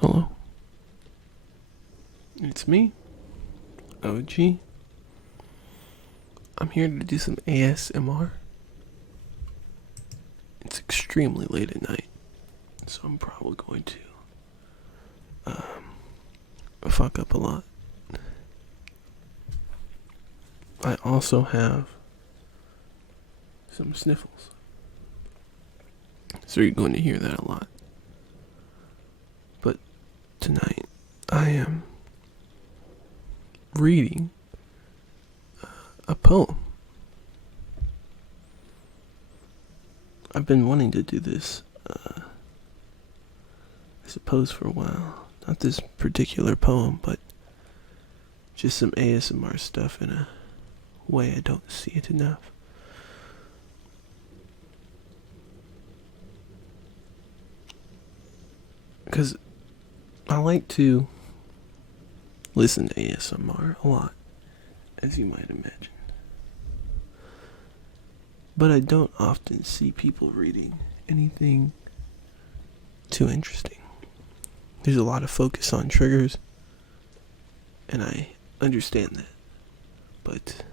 Hello. It's me, OG. I'm here to do some ASMR. It's extremely late at night, so I'm probably going to fuck up a lot. I also have some sniffles, so you're going to hear that a lot. But tonight, I am reading a poem. I've been wanting to do this, I suppose, for a while. Not this particular poem, but just some ASMR stuff in a way I don't see it enough. Because I like to listen to ASMR a lot, as you might imagine. But I don't often see people reading anything too interesting. There's a lot of focus on triggers, and I understand that. But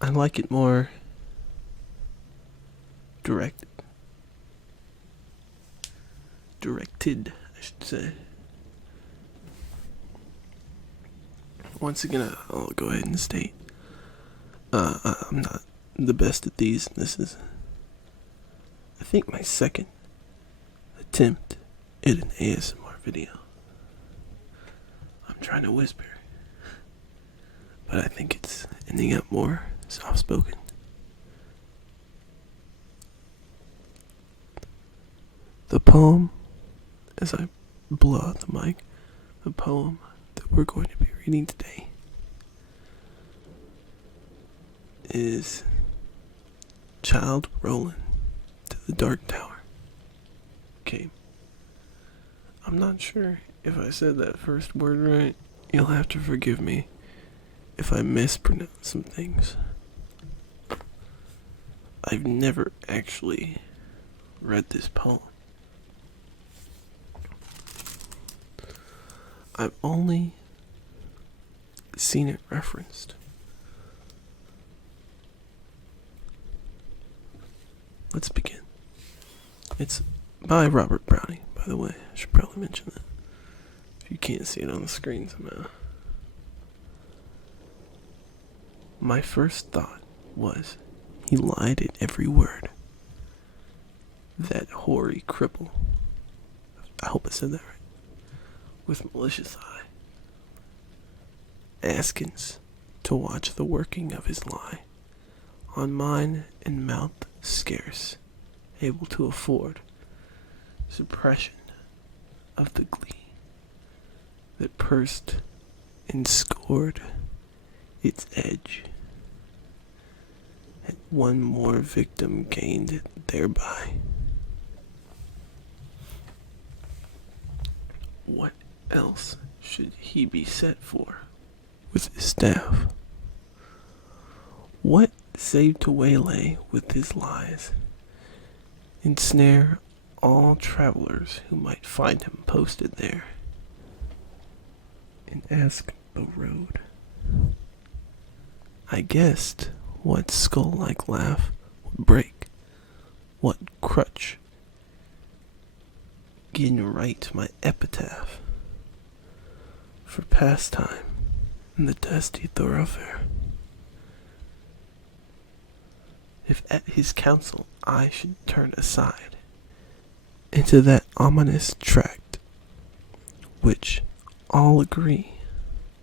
I like it more directed. Directed, I should say. Once again, I'll go ahead and state, I'm not the best at these. This is, I think, my second attempt at an ASMR video. I'm trying to whisper, but I think it's ending up more soft-spoken. The poem, as I blow out the mic, the poem that we're going to be reading today is Childe Roland to the Dark Tower. Okay. I'm not sure if I said that first word right. You'll have to forgive me if I mispronounce some things. I've never actually read this poem. I've only seen it referenced. Let's begin. It's by Robert Browning, by the way. I should probably mention that. If you can't see it on the screen somehow. My first thought was, he lied at every word. That hoary cripple. I hope I said that right. With malicious eye. Askins to watch the working of his lie. On mine and mouth scarce able to afford suppression of the glee that pursed and scored its edge, and one more victim gained thereby. What else should he be set for with his staff? What save to waylay with his lies, ensnare all travelers who might find him posted there, and ask the road? I guessed what skull-like laugh would break, what crutch gin write my epitaph for pastime in the dusty thoroughfare. If at his counsel I should turn aside into that ominous tract which all agree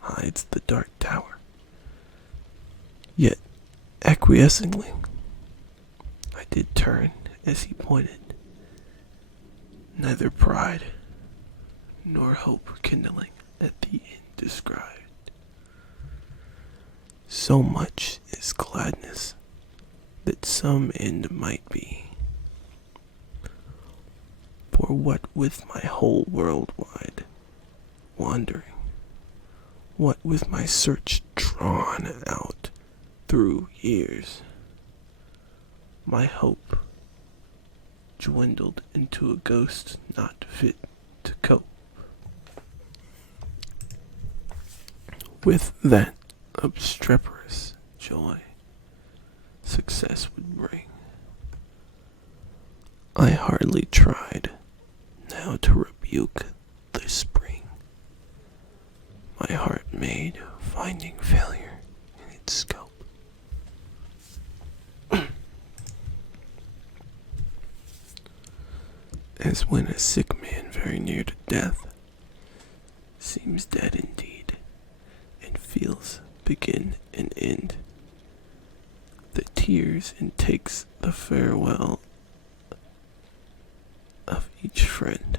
hides the dark tower, yet acquiescingly I did turn as he pointed, neither pride nor hope kindling at the end described. So much is gladness that some end might be. For what with my whole world wide wandering, what with my search drawn out through years, my hope dwindled into a ghost not fit to cope with that obstreperous joy success would bring. I hardly tried now to rebuke the spring my heart made, finding failure in its scope. As when a sick man very near to death seems dead indeed, and feels begin and end the tears, and takes the farewell of each friend.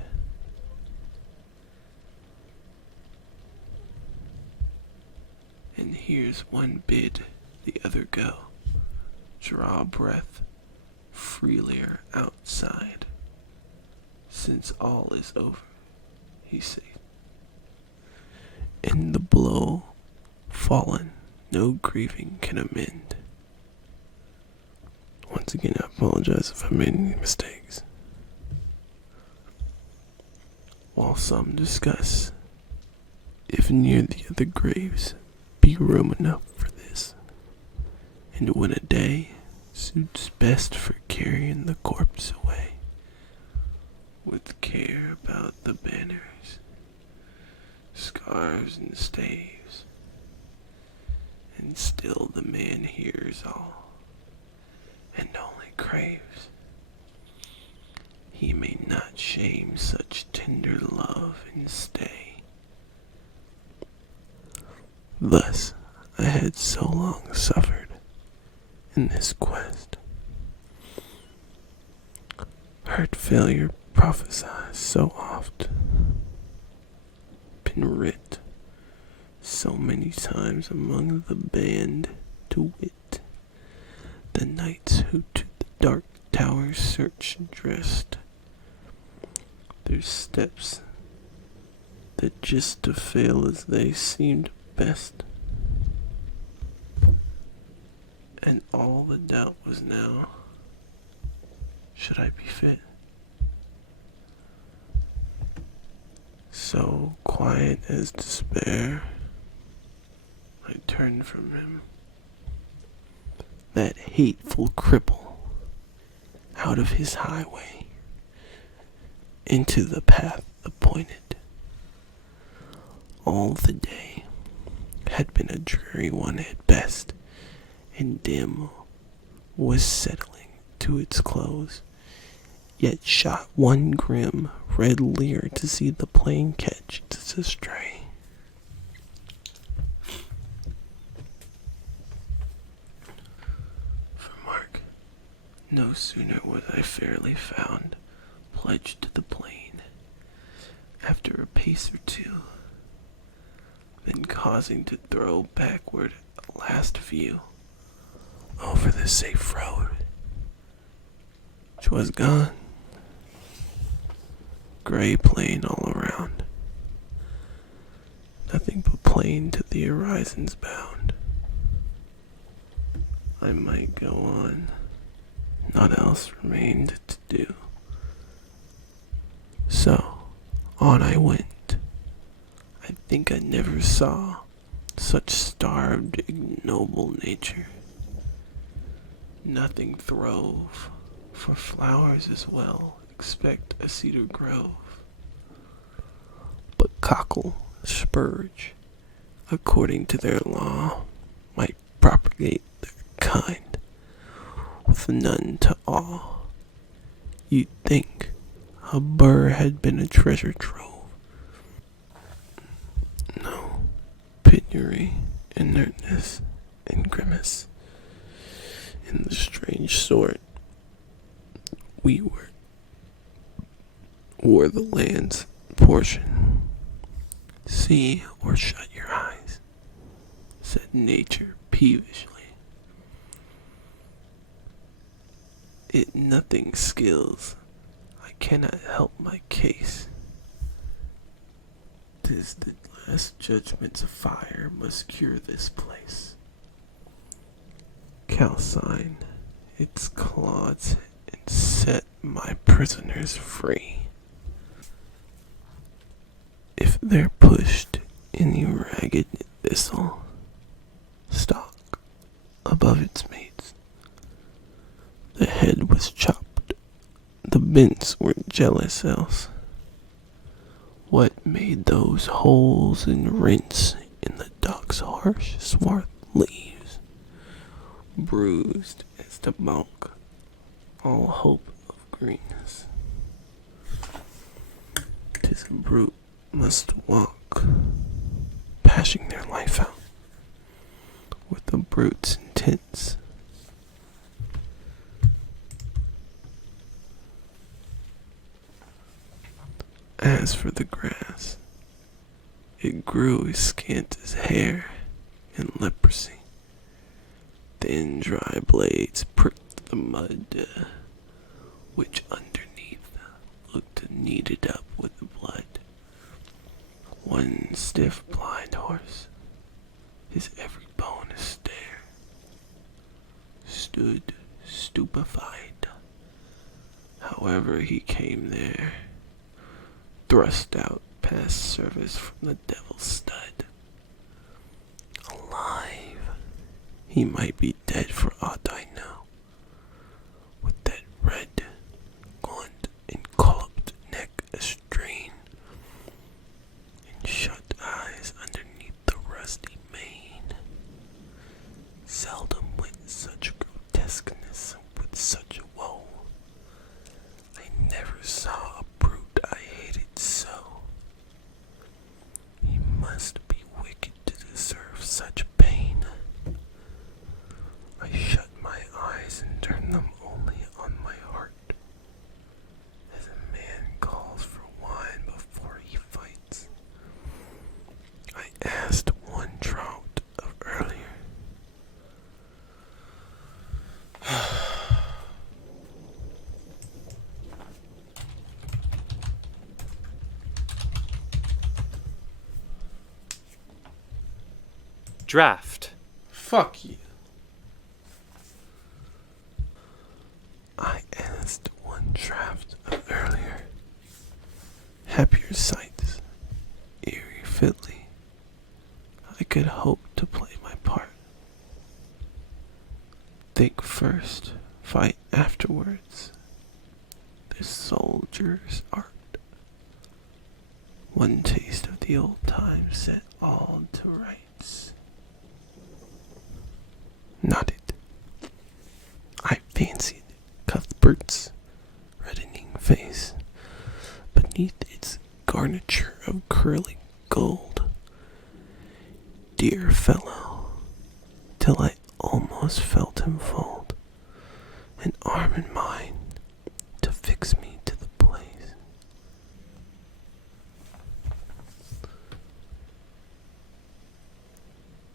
And hears one bid the other go, draw breath freelier outside, since all is over, he saith. In the blow fallen, no grieving can amend. Once again, I apologize if I made any mistakes. While some discuss if near the other graves be room enough for this, and when a day suits best for carrying the corpse away, with care about the banners, scarves and staves, and still the man hears all, and only craves he may not shame such tender love and stay. Thus I had so long suffered in this quest, heard failure prophesied so oft, been writ so many times among the band, to wit, the knights who to the dark towers searched dressed their steps, that just to fail as they seemed best. And all the doubt was now, should I be fit? So quiet as despair, I turned from him, that hateful cripple, out of his highway, into the path appointed. All the day had been a dreary one at best, and dim was settling to its close, yet shot one grim red leer to see the plain catch its astray. For mark, no sooner was I fairly found, pledged to the plain, after a pace or two, than causing to throw backward a last view over the safe road, 'twas gone, gray plain all around, nothing but plain to the horizon's bound. I might go on, naught else remained to do. So on I went. I think I never saw such starved, ignoble nature. Nothing throve, for flowers as well expect a cedar grove. But cockle, spurge, according to their law, might propagate their kind, with none to awe. You'd think a burr had been a treasure trove. No, penury, inertness, and grimace, in the strange sort we were the land's portion. See or shut your eyes, said nature peevishly. It nothing skills, I cannot help my case. 'Tis the last judgment's fire must cure this place. Calcine its clods and set my prisoners free. If they're pushed any ragged thistle stalk above its mates, the head was chopped, the bents were jealous else. What made those holes and rents in the dock's harsh swart leaves, bruised as to bulk all hope of greenness? 'Tis a brute must walk, pashing their life out with the brute's intents. As for the grass, it grew as scant as hair in leprosy. Thin, dry blades pricked the mud, which underneath looked kneaded up with blood. One stiff, blind horse, his every bone a stare, stood stupefied. However he came there, thrust out past service from the devil's stud. Alive, he might be dead for aught I know, with that red, gaunt, and colloped neck astrain, and shut eyes underneath the rusty mane. Seldom with such grotesqueness, with such woe, I never saw a brute I hated so. He must be wicked to deserve such pain. I shut my eyes and turn them only on my heart, as a man calls for wine before he fights. I asked one trout of earlier. Draft. Fuck you. I asked one draft of earlier. Happier sights, eerie fitly, I could hope to play my part. Think first, fight afterwards. The soldier's art. One taste of the old times set all to rights. Not it. I fancied Cuthbert's reddening face beneath its garniture of curling gold. Dear fellow, till I almost felt him fold an arm in mine to fix me to the place.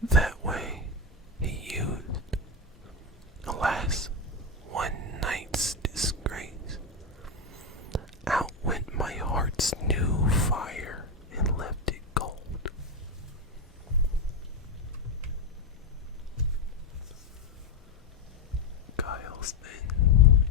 That way he used, alas, one night's disgrace. Out went my heart's new fire and left it cold. Giles then,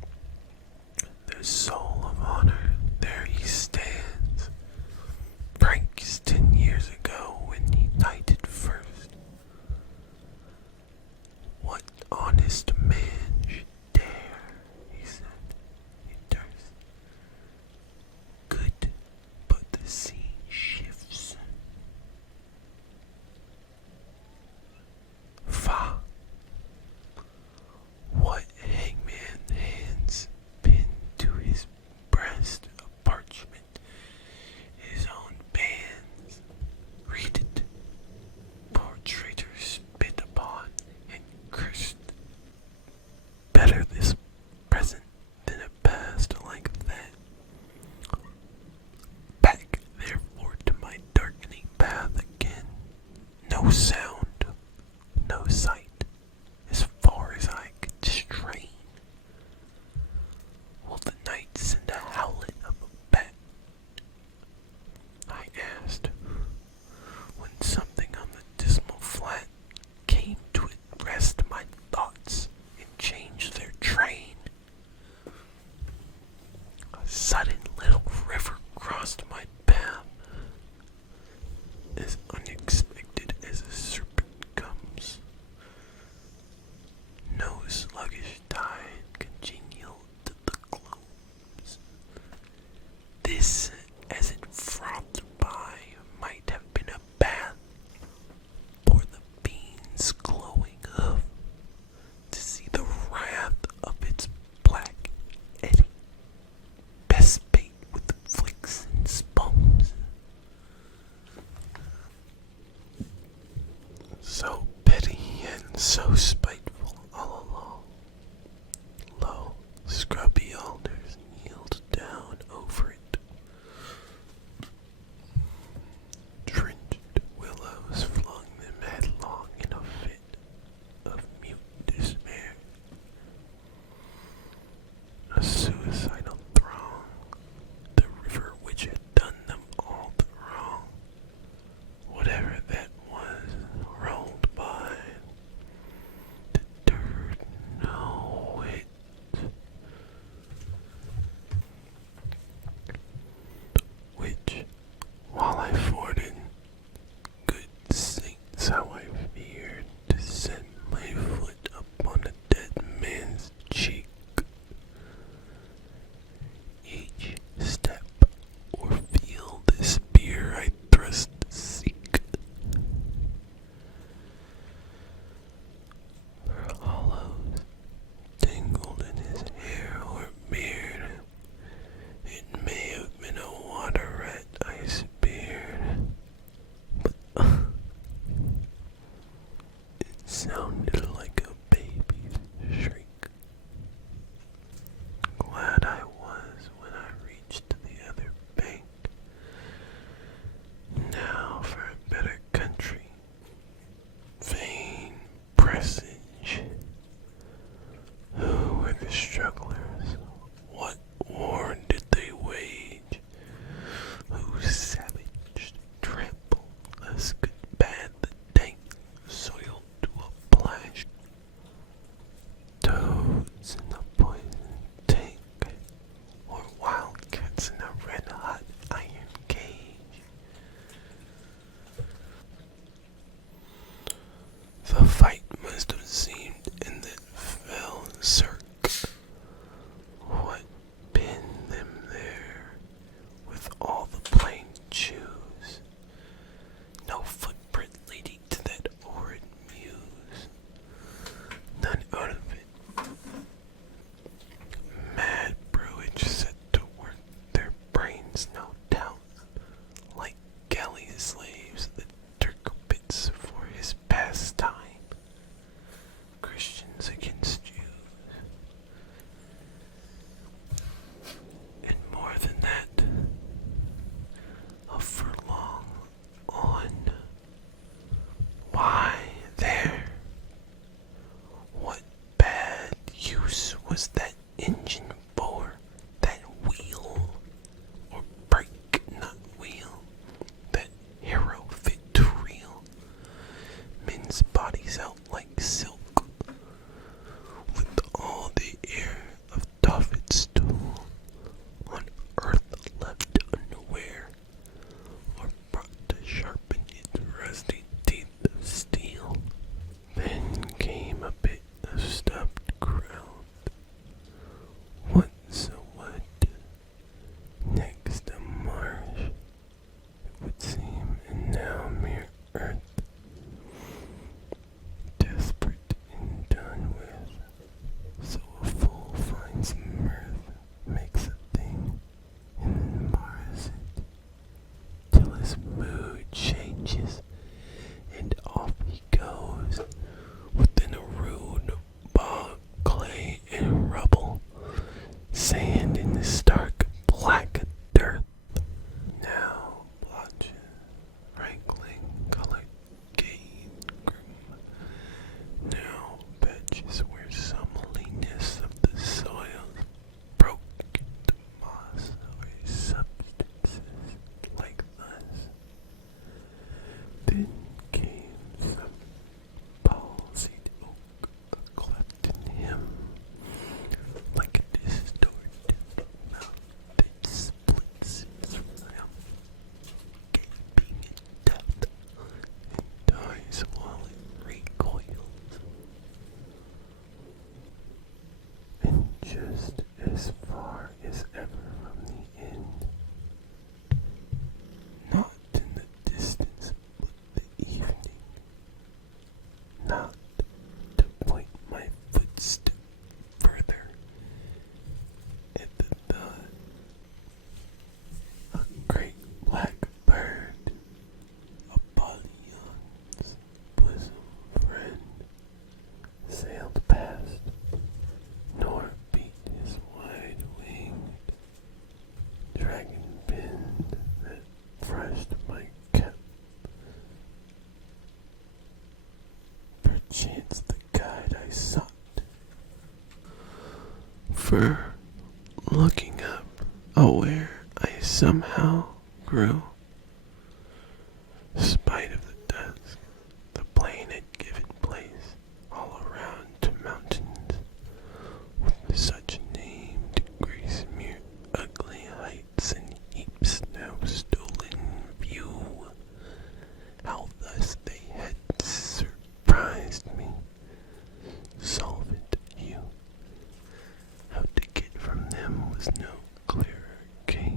little river crossed my path, as unexpected as a serpent comes. No sluggish tide congenial to the globes. This, as it frothed by, might have been a bath for the beans glowing of, to see the wrath of its black eddy, best bait with flicks and spums. So petty and so spiteful all along. Low, scrubby alders kneeled down over it. Drenched willows flung them headlong in a fit of mute despair. A suicidal throng, the river which had done them all the wrong, whatever that was, rolled by, deterred no whit. Which, while I forded, good saints, how I feared to set my foot upon a dead man's cheek. Each step or field a spear I thrust to seek. For hollows tangled in his hair or beard, it may have been a water rat I speared, but it sounded like a baby's shriek. Glad I was when I reached the other bank. Now for a better country. Vain presage. Who were the strugglers? What war did they wage? Who savaged, trampled, as good bad the dank, soiled to a plash? Toads in the poison tank, or wildcats in a red-hot iron cage. The fight must have seemed in that fell cirque. What pinned them there, with all the plain shoes? No footprint leading to that horrid muse. None out of it. Mad brewage set to work their brains, no doubt, like galley slaves that Turk bits for his pastime. Christians against Jews. And more than that, a furlong on. Why there? What bad use was that engine for? That wheel, or brake, not wheel, that hero fit to reel men's bodies out like silk, with all the air of David's tool, on earth left unaware, or brought to sharpen its rusty teeth of steel. Then came a bit of stubbed ground, I somehow grew. Spite of the dusk, the plain had given place all around to mountains, with such named grace mere ugly heights and heaps now stolen view. How thus they had surprised me, solvent you. How to get from them was no clearer case.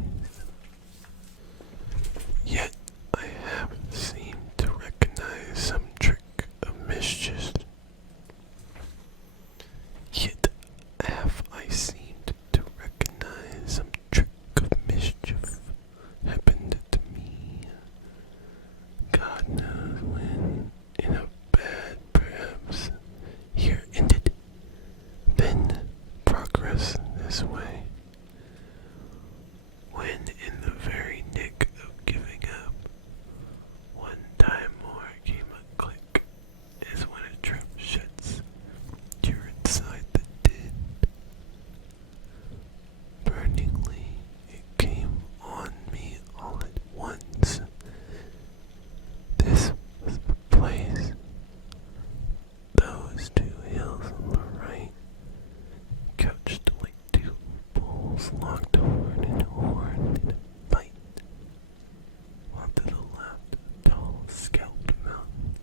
Yet I have seemed to recognize some trick of mischief. Yet have I seemed to recognize some trick of mischief happened to me. God knows when, in a bad perhaps, here ended, then progress this way. When in the very nick of giving up, one time more came a click, as when a trap shuts, you're inside the den. Burningly, it came on me all at once. This was the place. Those two hills on the right, couched like two bulls locked horn and horn in a fight, while to the left, a tall scalped mountain,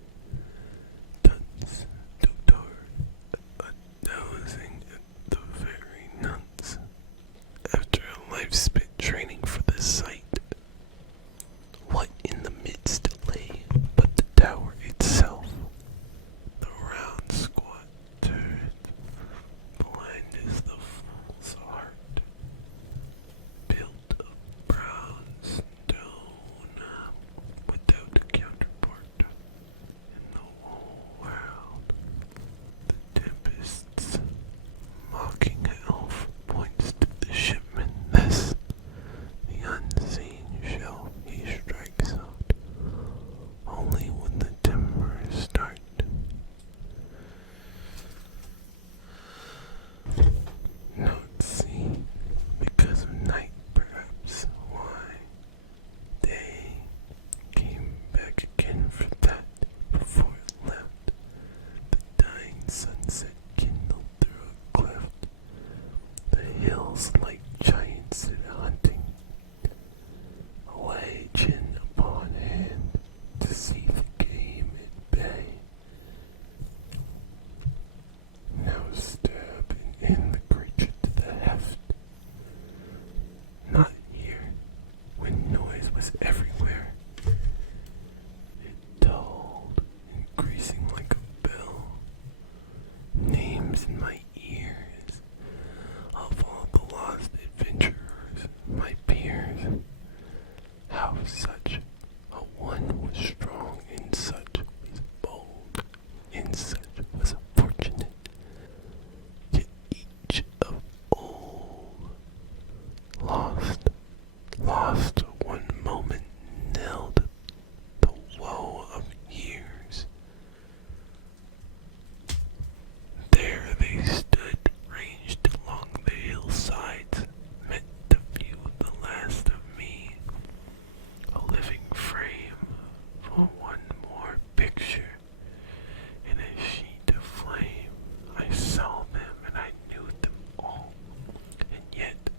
Duns, Doctor, dozing at the very nuns. After a life spent training for this sight, what in the midst lay but the tower itself, the round squat turret, blind as the fool's heart, built of brown stone, without a counterpart in the whole world. The tempest's mocking elf points to the shipman thus, the unseen shelf he strikes out, only when the timbers start. Not seen, because of night perhaps, why? Day came back again for that, before it left. The dying sunset kindled through a cleft. The hills like giants at hunting, away chin upon hand, to see the game at bay. Now stabbing in the creature to the heft. Not here, when noise was everywhere. It tolled, increasing like a bell. Names in my ears, of all the lost adventurers, my peers. How such a one was strong, and such was bold, and such was fortunate. Yet each of old lost one moment, knelled the woe of years. There they stood, ranged along the hillsides, meant to view the last of me, a living frame for one more picture in a sheet of flame. I saw them and I knew them all, and yet,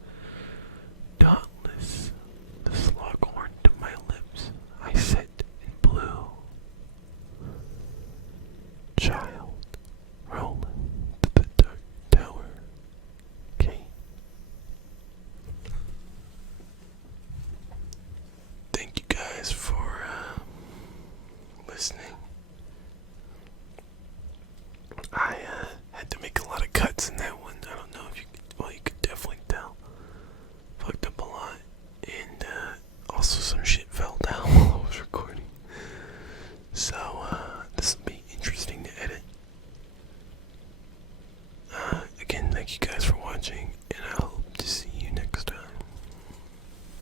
dauntless, the slughorn to my lips, I said in blue, Childe Roland to the dark tower came. Thank you guys for listening. I had to make a lot of cuts in that one. I don't know if you could, well, you could definitely tell. Fucked up a lot. And also some shit fell down while I was recording. So,